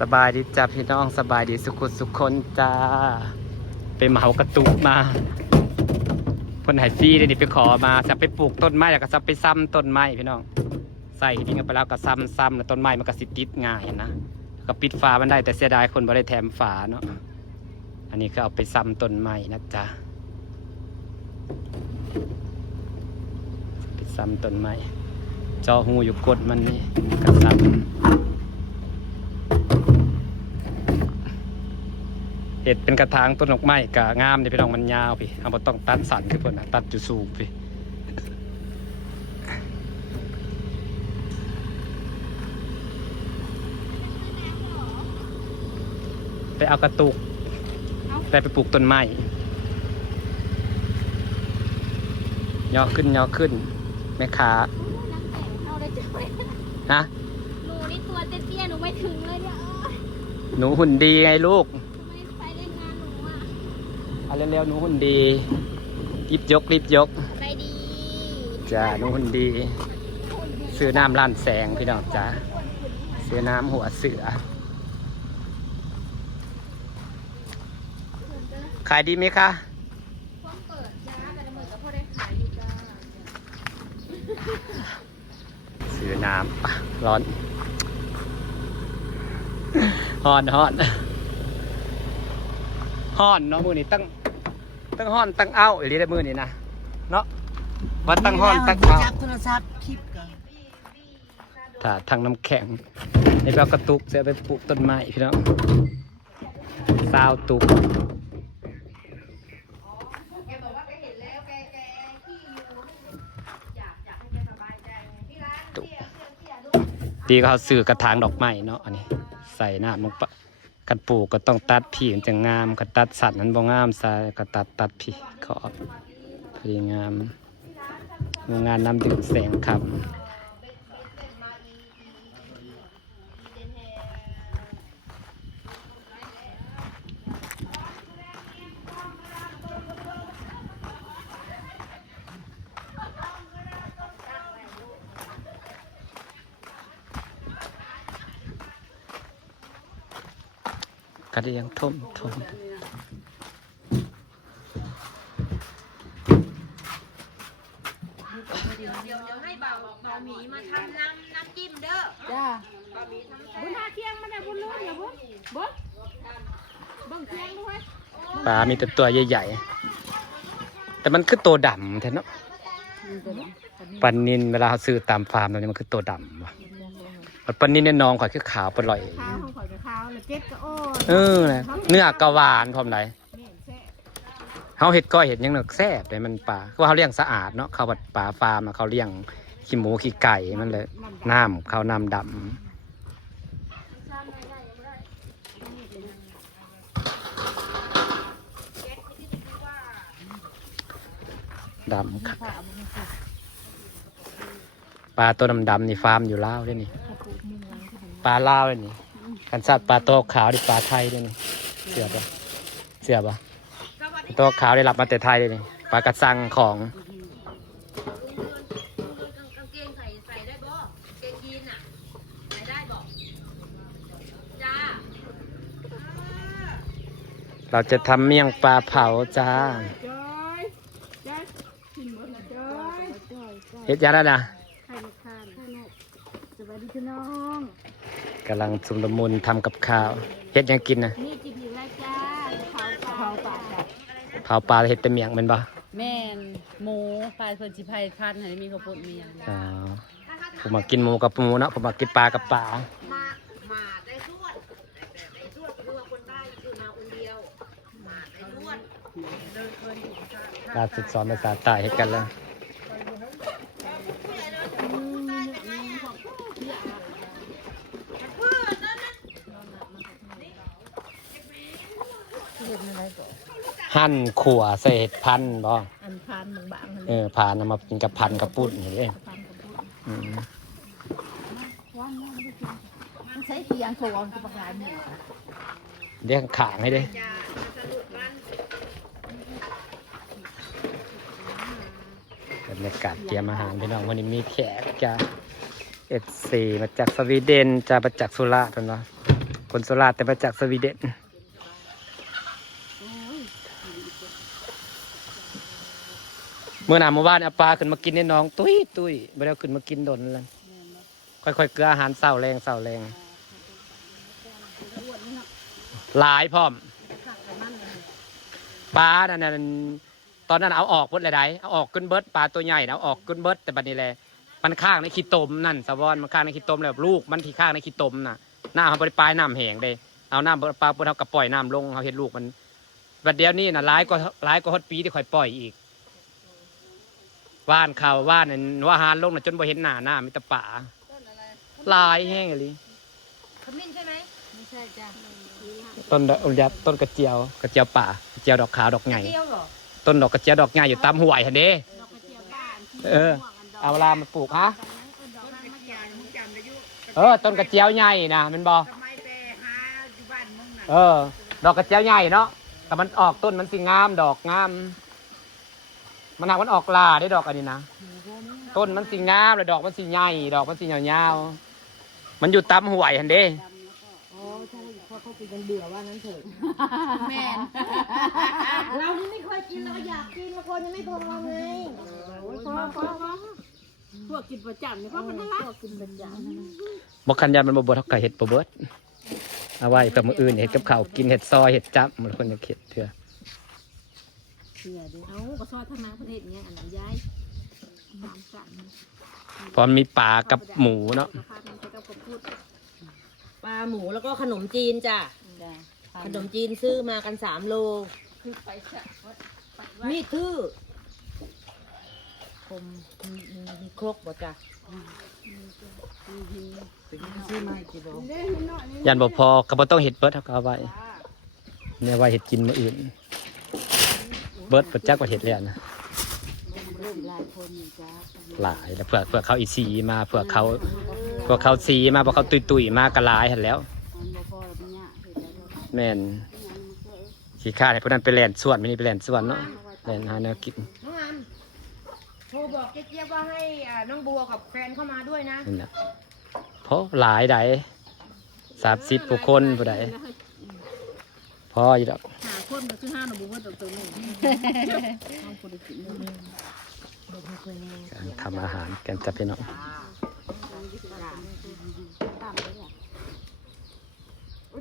สบายดีจ้าพี่น้องสบายดีสุขุสุขคนจ้าไปเหมากระตุกมาคนหายฟรีเลยดิไปขอมาจะไปปลูกต้นไม้แล้วก็จะไปซ้ำต้นไม้พี่น้องใส่ดินกันไปแล้วก็ซ้ำแล้วต้นไม้มันก็สิติดง่ายนะก็ปิดฝามันได้แต่เสียดายคนบ่ได้แถมฝาเนาะอันนี้ก็เอาไปซ้ำต้นไม้นะจ๊ะไปซ้ำต้นไม้จอหูอยู่กดมันนี่ก็ซ้ำเห็ดเป็นกระถางต้นดอกไม้กะงามเลยพี่น้องมันยาวพี่เอาบ่ต้องตัดสันคือเพิ่นตัดอยู่สูงพี่ไปเอากระตุกไปปลูกต้นไม้ย่อขึ้นแม่ค้านะหนูนี่ตัวเตี้ยๆหนูไม่ถึงเลยเนี่ยหนูหุ่นดีไงลูกไม่ไปเล่นงานหนูอ่ะเอาเร็วๆหนูหุ่นดีรีบยกไปดีจ้าหนูหุ่นดีซื้อน้ำร้านแสงพี่น้องจ้าซื้อน้ำหัวเสือขายดีไหมคะพร้อมเปิดจ้าแต่ละมือก็พอได้ขายอยู่จ้าซื้อน้ำร้อนฮ้อนเนาะมือนี่ตั้งฮ้อนตั้งเอ้าอีหลีได้มือนี่นะเนาะว่าตั้งฮ้อนตั้งเอ้าโทรศัพท์คลิปกันถ้าทางน้ำแข็งในแบบกระตุกจะไปปลูกต้นไม้พี่น้องซาวตุกดีก็เขาซื้อกระถางดอกไม้เนาะอันนี้ใส่น้ำลงไปกันปลูกก็ต้องตัดพี่มันจะงามกันตัดสัตว์นั้นบ่งามใส่ก็ตัดพี่ขอบพอดีงามโรงงานน้ำดื่มแสงคำกระเดียงท่มเดี๋ยวให้บ่าวหมีมาทำน้ำจิ้มเด้อจ้าบุญหาเที่ยงมาได้บุญลุ้นอย่าบุญบังเที่ยงด้วยปลามีแต่ตัวใหญ่ๆแต่มันคือตัวดำแท้เนาะปลานิลเวลาเขาซื้อตามฟาร์มตรงนี้มันคือตัวดำว่ะปลานิลเนี่ยน้องข่อยคือขาวปลอยขาวของข่อยกับขาวแล้วเจ็ดก็โอ้เนื้อกระหวานพร้อมไรเขาเห็ดก้อยเห็ดยังเนื้อแซ่บเลยมันปลาเพราะเขาเลี้ยงสะอาดเนาะเขาแบบปลาฟาร์มเขาเลี้ยงขี้หมูขี้ไก่มันเลยน้ำเขาน้ำดำดำค่ะปลาตัวดำๆนี่ฟาร์มอยู่ลาวด้วยนี่ปลาลาวเลยนี่กันสัตว์ปลาตัวขาวดิปลาไทยด้วยนี่เสือปะตัวขาวได้รับมาแต่ไทยเลยนี่ปลากระสังของกางเกงใส่ได้บ่เกงยีนอ่ะใส่ได้บ่จ้าเราจะทำเมี่ยงปลาเผาจ้าเฮ็ดยังแล้วนะสวัสดีพี่น้องกำลังสุมละมุนทำกับข้าวเฮ็ดยังกินนะนี่กินอยู่ไรจ้าเผาปลาเผาปลาเฮ็ดแต่เมี่ยงเป็นปะแม่นหมูปลาเพิ่นสิไผพันให้มีข้าวปุ้นมีหยังผมมากินหมูกับหมูเนาะผมมากินปลากับปลามาได้ทวดคือว่าคนใต้คือมาคนเดียวมาได้ทวดล่าสุดสอนภาษาใต้ให้กันแล้วหั่นขั่วใส่เห็ดพันบ่อันพานบางๆผ่านเอามากินกับพันกับปุ้นอย่างนี้ใช้เสียงโชว์กับปลาเนี่ยเรียกขางให้ได้บรรยากาศเตรียมอาหารพี่น้องวันนี้มีแขกจ้า FC มาจากสวีเดนจะมาจากสุราษฎร์เนาะ คนโซลาร์แต่มาจากสวีเดนเมื่อหนาเมื่อวานเอาปลาขึ้นมากินในหน้องตุ้ยไม่ได้เอาขึ้นมากินดนแล้วค่อยๆเกลืออาหารเศร้าแรงหลายพร้อมปลานั่นตอนนั้นเอาออกเบิดเลยได้เอาออกขึ้นเบิดปลาตัวใหญ่นะเอาออกขึ้นเบิดแต่บัดนี้แหละมันข้างในขี้ตมนั่นสะวอนมันข้างในขี้ตมแล้วลูกมันที่ข้างในขี้ตมน่ะน้ำเขาไปปลายน้ำแห้งเลยเอาน้ำปลาเพื่อเขากระปล่อยน้ำลงเขาเห็นลูกมันบัดเดียวนี้น่ะร้ายก็ฮอดปีที่ค่อยปล่อยอีกว่านข่าวว่านนั่นว่าหานลงน่ะจนบ่เห็นหน้ามีแต่ป่าลายแห้งเลย ขมิ้นใช่ไหม ไม่ใช่จ้ะ ต้นยัดต้นกระเจียวป่ากระเจียวดอกขาวดอกใหญ่ เที่ยวเหรอ ต้นดอกกระเจียวดอกใหญ่อยู่ตามห้วยหันเด้เอาเวลามาปลูกฮะต้นกระเจียวใหญ่นะมันบอกดอกกระเจียวใหญ่เนาะแต่มันออกต้นมันสิงามดอกงามมันหนักมันออกลาได้ดอกอันนี้นะต้นมันสิงามเลยดอกมันสิใหญ่ดอกมันสิยาวๆมันอยู่ตามห้วยหันเด้ อ๋อใช่เขากินกันเบื่อว่านั้นเถอะ แม่น เรานี่ไม่เคยกินเราก็อยากกินบางคนยังไม่พอไงโอ้ยพอ พวกกินประจำนี่เพราะมันน่ารักพวกกินประจำ บอกคันยามันบ่เบิดเท่ากับเห็ดบ่เบิดเอาไว้เพื่อมื้ออื่นเห็ดกับข้าวกินเห็ดซอยเห็ดจับมันคนจะเข็ดเถื่อ เชื่อดิเอาก็ซอยทั้งน้ำประเทศเงี้ยอันนั้นย้ายน้ำสั่น พอมีปลากับหมูเนาะ กระเพาะมันใช้กับกระพุ้ ปลาหมูแล้วก็ขนมจีนจ้ะ จ้ะ ขนมจีนซื้อมากัน3 โล คือไปจะ มีดทื่อคมมีครกบ่จ้ะ ยันบ่พอก็บ่ต้องเห็ดเบิดเท่ากับเอาไว้เนี่ยไว้เห็ดกินมื้ออื่นเบิดบ่จักว่าเห็ดแล้วนะ เริ่มหลายคนอยู่จ้ะ หลายแล้วเพื่อเขาอีสีมาเพื่อเขาสีมาเพื่อเขาตุยมาก็หลายหั่นแล้ว มันบ่พอแล้วเนี่ยเห็นแล้ว แม่นขี้ข้าให้พวกนั้นไปแล่นสวนไม่นี่ไปแล่นสวนเนาะแล่นหาแนวกิน น้องอันโทรบอกเจี๊ยบว่าให้น้องบัวกับแฟนเข้ามาด้วยนะ นั่นน่ะเพราะหลายใด30ผู้คนผู้ใดพออยู่ดอก หาคนก็คือห้าหนูบุ้งตัวนึงเอาคนได้กินเลย การทำอาหารกันจะพี่น้อง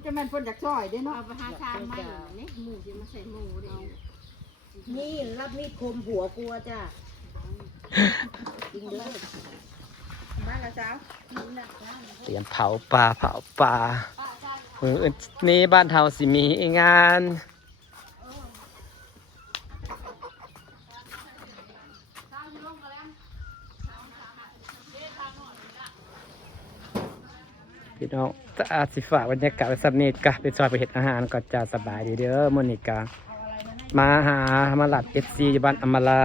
จะแม่นคนจากซอยเด้เนาะเอาไปหาทางไม่เนี่ยหมูจะมาใส่หมูเดียว นี่รับมีดคมหัวกลัวจ้ะจริงเลยบ้านละจ้า เตรียมเผาปลามื้อนี้บ้านเฮาสิมีงานพี่น้องจะอาสิฝากบรรยากาศสับนิดกะไปซอยไปเห็ดอาหารก็จะสบายดีเด้อมื้อนี้กะมาหามาหลัด FC อยู่บ้านอำมาลา